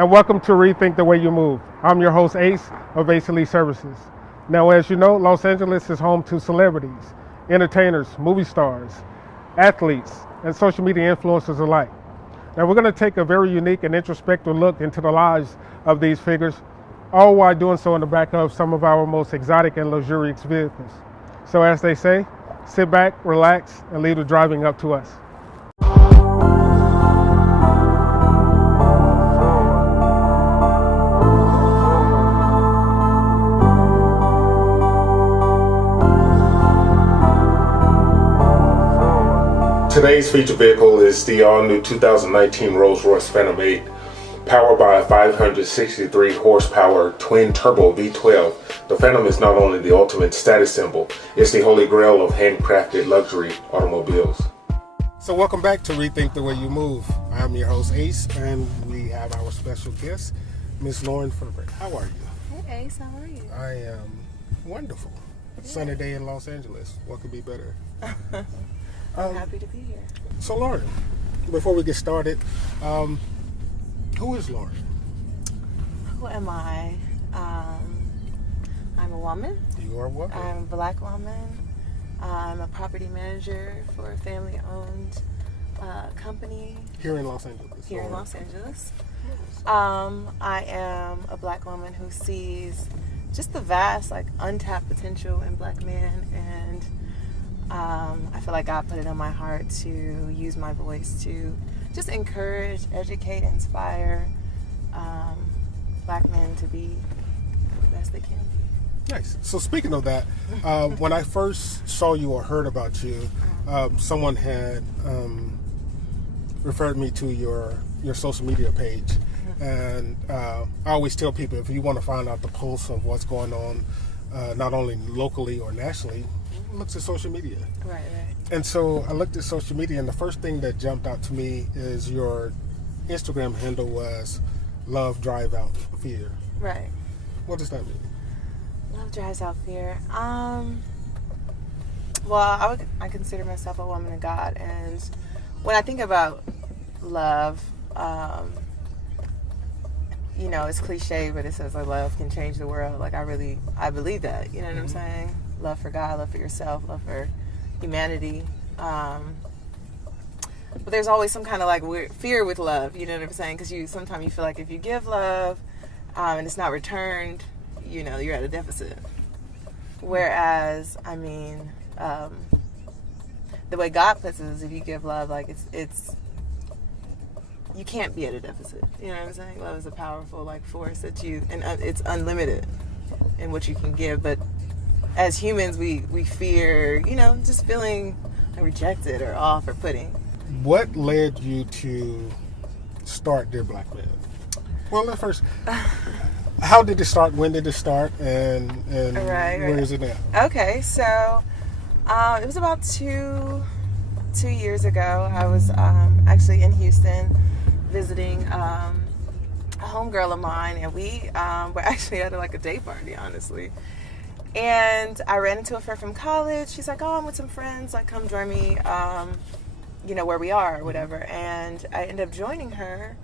and welcome to Rethink the Way You Move. I'm your host, Ace of Ace Elite Services. Now, as you know, Los Angeles is home to celebrities, entertainers, movie stars, athletes, and social media influencers alike. Now, we're going to take a very unique and introspective look into the lives of these figures, all while doing so in the back of some of our most exotic and luxurious vehicles. So, as they say, sit back, relax, and leave the driving up to us. Today's feature vehicle is the all-new 2019 Rolls-Royce Phantom 8, powered by a 563 horsepower twin-turbo V12. The Phantom is not only the ultimate status symbol, it's the holy grail of handcrafted luxury automobiles. So welcome back to Rethink the Way You Move. I'm your host, Ace, and we have our special guest, Miss Lauren Furbert. How are you? Hey Ace, how are you? I am wonderful. Sunny day in Los Angeles. What could be better? I'm happy to be here. So Lauren, before we get started, who is Lauren? Who am I? I'm a woman. You are what? I'm a black woman. I'm a property manager for a family-owned company. Here in Los Angeles. Here in Los Angeles. I am a black woman who sees just the vast, untapped potential in black men, and I feel like God put it on my heart to use my voice to just encourage, educate, inspire black men to be the best they can be. Nice. So speaking of that, when I first saw you or heard about you, someone had referred me to your social media page. And I always tell people, if you want to find out the pulse of what's going on, not only locally or nationally, look at social media. Right. And so I looked at social media, and the first thing that jumped out to me is your Instagram handle was Love Drive Out Fear. Right. What does that mean? Love drives out fear. Well, I consider myself a woman of God, and when I think about love, it's cliche, but it says love can change the world. I believe that. You know what I'm saying? Love for God, love for yourself, love for humanity. But there's always some kind of weird fear with love. You know what I'm saying? Because sometimes you feel like if you give love and it's not returned, you're at a deficit. Whereas, the way God puts it is, if you give love, it's you can't be at a deficit. You know what I'm saying? Love is a powerful force that and it's unlimited in what you can give. But as humans, we fear, just feeling rejected or off or putting. What led you to start Dear Black Men? Well, at first, how did it start? When did it start? And where is it now? Okay, so it was about two years ago. I was actually in Houston visiting a homegirl of mine, and we were actually at a day party, honestly. And I ran into her from college. She's like, "Oh, I'm with some friends. Come join me, where we are or whatever." And I ended up joining her,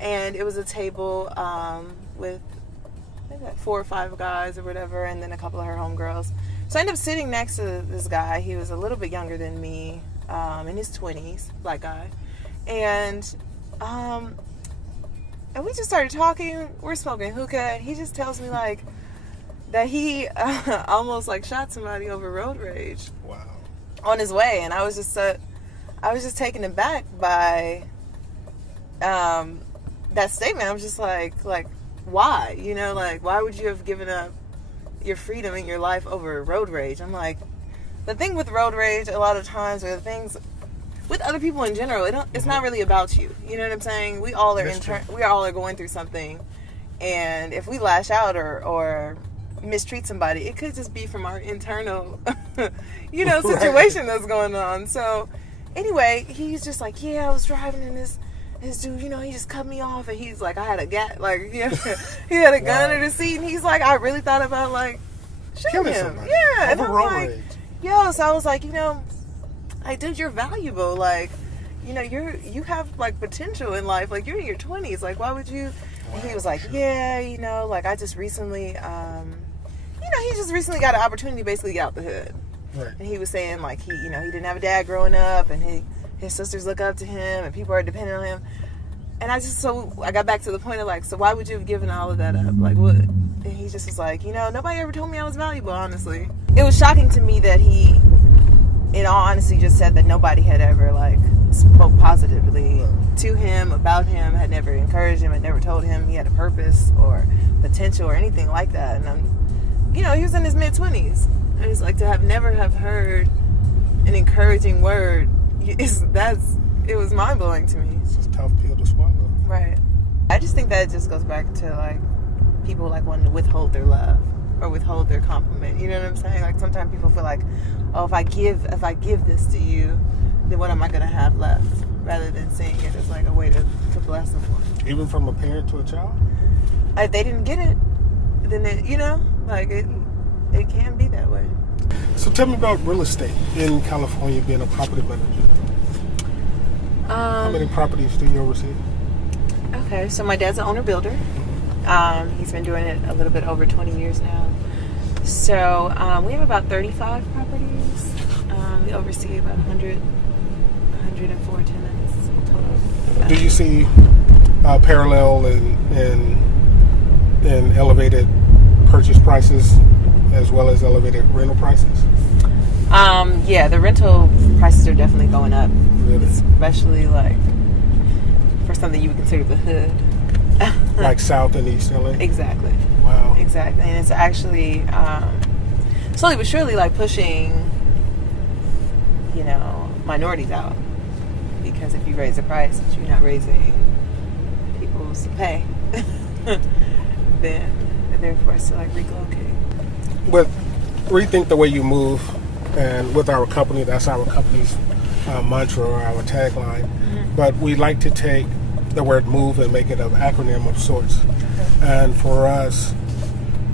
and it was a table with maybe 4 or 5 guys or whatever, and then a couple of her homegirls. So I ended up sitting next to this guy. He was a little bit younger than me, in his 20s, black guy. And we just started talking. We're smoking hookah, and he just tells me that he almost shot somebody over road rage. Wow. On his way, and I was just taken aback by that statement. I was just like why? Why would you have given up your freedom in your life over road rage? I'm like, the thing with road rage a lot of times, or the things with other people in general, it's not really about you. You know what I'm saying? We all are going through something, and if we lash out or mistreat somebody, it could just be from our internal situation that's going on. So anyway, he's just like, yeah, I was driving and this dude, he just cut me off, and he's like, I had a gat, he had a gun under the seat, and he's like, I really thought about shooting him. Somebody. Yeah, and I'm road like, rage. yo, so I was like, dude, you're valuable. You have potential in life. You're in your 20s. Why would you And he was like, yeah, you know, like I just recently, you know, he just recently got an opportunity to basically get out the hood. Right. And he was saying like he, you know, he didn't have a dad growing up, and his sisters look up to him, and people are dependent on him. And I got back to the point of like, so why would you have given all of that up? Like what? And he just was like, you know, nobody ever told me I was valuable, honestly. It was shocking to me that he, in all honesty, just said that nobody had ever like spoke positively to him, about him, had never encouraged him, had never told him he had a purpose or potential or anything like that. And you know, he was in his mid-20s. And it's like to never have heard an encouraging word, it was mind-blowing to me. It's a tough pill to swallow. Right. I just think that it just goes back to like people like wanting to withhold their love or withhold their compliment. You know what I'm saying? Like sometimes people feel like, oh, if I give this to you, then what am I gonna have left? Rather than seeing it as like a way to bless them. Even from a parent to a child? If they didn't get it, then it, you know, like it can be that way. So tell me about real estate in California, being a property manager. How many properties do you oversee? Okay, so my dad's an owner builder. He's been doing it a little bit over 20 years now. So we have about 35 properties. We oversee about 104 tenants total. Do you see parallel in elevated purchase prices as well as elevated rental prices? Yeah, the rental prices are definitely going up. Really? Especially like for something you would consider the hood. Like South and East LA? Exactly. Wow. Exactly. And it's actually slowly but surely like pushing, you know, minorities out. Because if you raise the price, but you're not raising people's pay, then they're forced to like relocate. With Rethink the Way You Move, and with our company, that's our company's mantra or our tagline. Mm-hmm. But we like to take the word move and make it an acronym of sorts. Okay. And for us,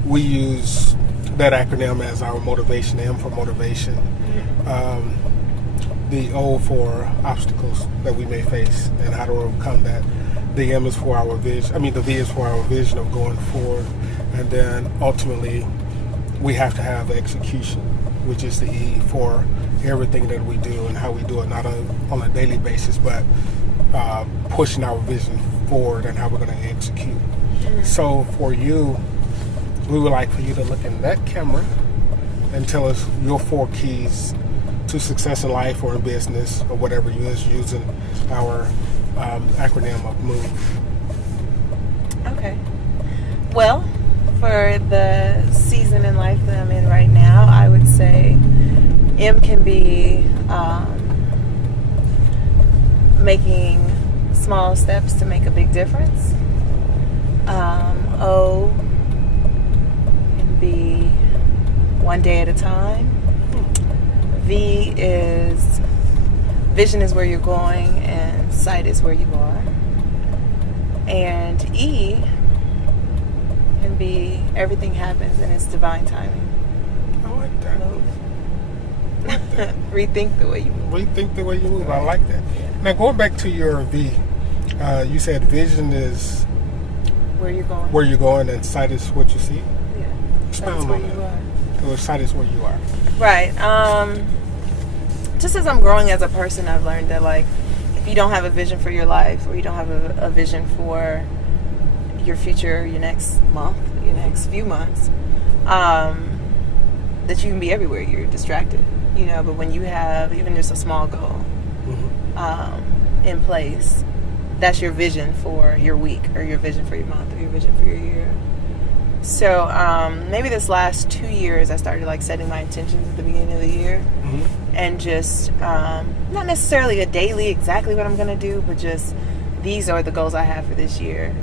we use that acronym as our motivation. M for motivation. Mm-hmm. The O for obstacles that we may face and how to overcome that. The M is for our vision. The V is for our vision of going forward. And then ultimately, we have to have execution, which is the E for everything that we do and how we do it, not on a daily basis, but pushing our vision forward and how we're going to execute. Mm-hmm. So for you, we would like for you to look in that camera and tell us your 4 keys to success in life or in business or whatever you is, using our acronym of MOVE. Okay. Well, for the season in life that I'm in right now, I would say M can be making small steps to make a big difference. O can be one day at a time. V is vision is where you're going and sight is where you are. And E can be everything happens in its divine timing. I like that. Rethink the way you move. Rethink the way you move. I like that. Yeah. Now going back to your V, you said vision is where you're going. Where you're going, and sight is what you see. Yeah. Expound on where that. you are. Or sight is where you are. Right. Just as I'm growing as a person, I've learned that like if you don't have a vision for your life, or you don't have a vision for your future, your next month, your next few months, that you can be everywhere. You're distracted, you know. But when you have even just a small goal in place, that's your vision for your week, or your vision for your month, or your vision for your year. So maybe this last 2 years, I started like setting my intentions at the beginning of the year, and just not necessarily a daily exactly what I'm going to do, but just these are the goals I have for this year,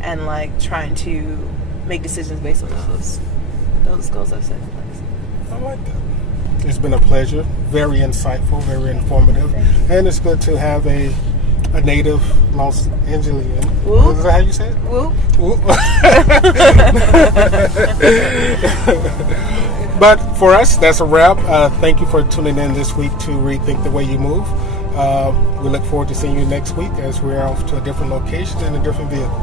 and like trying to make decisions based on those goals I've set in place. I like that. It's been a pleasure. Very insightful, very informative, and it's good to have a native Los Angelian. Whoop. Is that how you say it? Whoop. Whoop. But for us, that's a wrap. Thank you for tuning in this week to Rethink the Way You Move. We look forward to seeing you next week as we're off to a different location and a different vehicle.